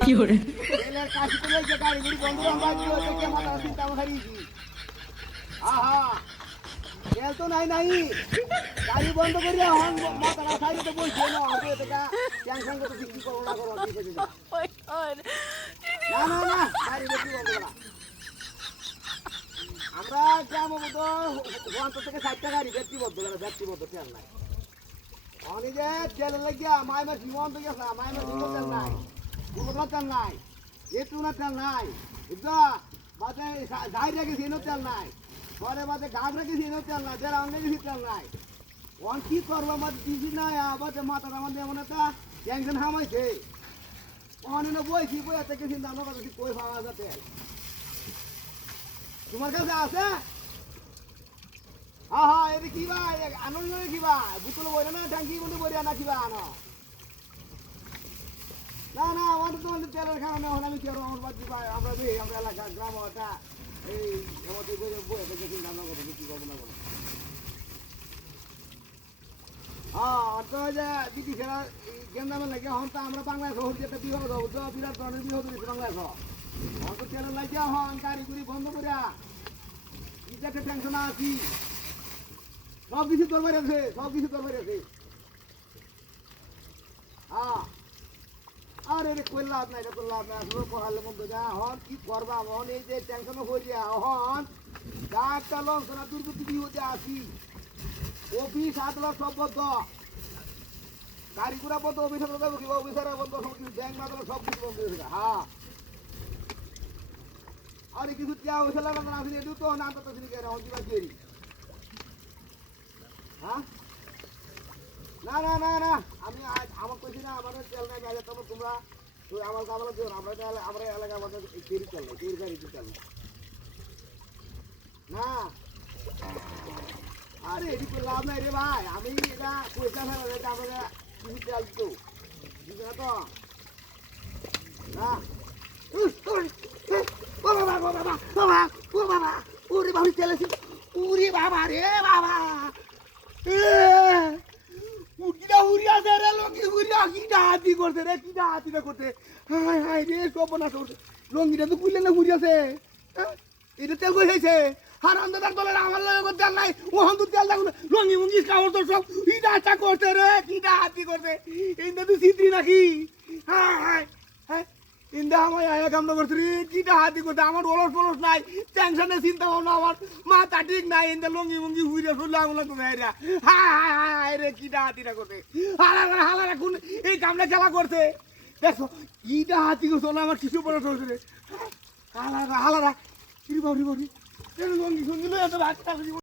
কি করে রেলের কাছে তো লইছে গাড়ি গুড়ি বন্ধ রাখবা কি হচ্ছে কে মাথা চিন্তা মাথারিছি আহা রেল তো নাই গাড়ি বন্ধ করিয়া হন মাথাটা সাইডে তো বলছে না হবে এটা টেনশন করতে কি করব না করব ঠিক আছে না গাড়ি বেশি বন্ধ করা আমরা গ্রাম মতো 50 থেকে 60 টাকা গাড়ি ব্যক্তিবদ্ধ তেল নাই অনেক যে তেল লাগিয়া মাইমা জীবন তো গেছে মাইমা জীবন তেল নাই জীবন তেল নাই এটু না তেল নাই বুঝছো বাদে যাই রেখেছি এনো তেল নাই পরে বাদে গাছ রেখেছি এনো তেল নাই যারা অন্য কিছু তেল নাই অন কি করবো আমার দিদি নাই আবার মাথাটা আমাদের এমন একটা টেনশন হামাইছে অনেক বইছি বইয়া থেকে চিন্তা আমার কথা কই পাওয়া যায় তেল তোমার কাছে আছে হ্যাঁ এটা কিবা আনন্দ কিবা বুতল বইরা না ট্যাঙ্কি মধ্যে বইরা না কিবা আনো না আমাদের তোমাদের তেলের কারণে এখন আমি কি আর আমার বাদ দিবা আমরা এলাকা গ্রাম ওটা এই আমাদের বই থেকে চিন্তা না করবো কি করবো না করবো হ্যাঁ অর্থ যে দিদি খেলা গেন্দামে লাগে এখন তো আমরা বাংলায় শহর যেতে বিহত হবো তো বিরাট ধরনের বিহত হয়েছে বাংলায় শহর অত তেলের লাগিয়া হন গাড়ি গুড়ি বন্ধ করিয়া একটা টেনশন আছি সব কিছু তোর বাইরে আছে হ্যাঁ আর এটা করলাম না আসলে পড়ালে মধ্যে যা হন কি করবা হন এই যে টেনশন হয়ে যায় হন ডাক্তা লঞ্চনা দুর্গতি বিহতে আছি অফিস আদালত সব বদ্ধ গাড়ি ঘোড়া বন্ধ অফিসার বন্ধ ব্যাংক আদালত সব কিছু বন্ধ হয়েছে হ্যাঁ আর কিছু টিয়া হয়েছে না আসলে এটু তো না তো তিনি গেলে হন কিবা গেরি হ্যাঁ না আমি আমার কইছি না আমাদের তেল নাই বাইরে তবে তোমরা আমার কামলা দিও আমরা এলাকা আমাদের দেরি তেল নাই দেরি গাড়ি তেল নাই না আরে এদিকে লাভ নাই রে ভাই আমি এটা পয়সা ফেলা রে আমাদের কিছু তেল দিত বুঝলি না তো না বাবা ওরে বাবা তেল আছে ওরে বাবা রে বাবা উড়িয়া উড়িয়া দে রে লঙ্গি উড়িয়া কিটা হাতি করতে রে কিটা হাতি না করতে হাই রে সব না করতে লঙ্গিটা তো কুইলে না ঘুরিয়াছে এটা তেল কই হইছে হারাম দাদার দলের আমার লগে করতে নাই ও হন্দু তেল লাগু লঙ্গি মুঙ্গি কাওর তো সব কিটা আচ্ছা করতে রে কিটা হাতি করতে ইন্দা তুই সিদ্ধি নাকি হাই ইন্দা আমার আয়া কাম না করতে রে কিটা হাতি করতে আমার অলস নাই টেনশনে চিন্তা ভাবনা আমার মাথা ঠিক নাই ইন্দা লঙ্গি মুঙ্গি ঘুরিয়া শুনলে আমার তো ভাইরা হাই রে কিটা হাতি না করতে হালারা কোন এই কামটা খেলা করতে দেখো কিটা হাতি করছে আমার কিছু পড়ে চলছে রে হালারা কিরি বাড়ি লঙ্গি লঙ্গি এত ভাত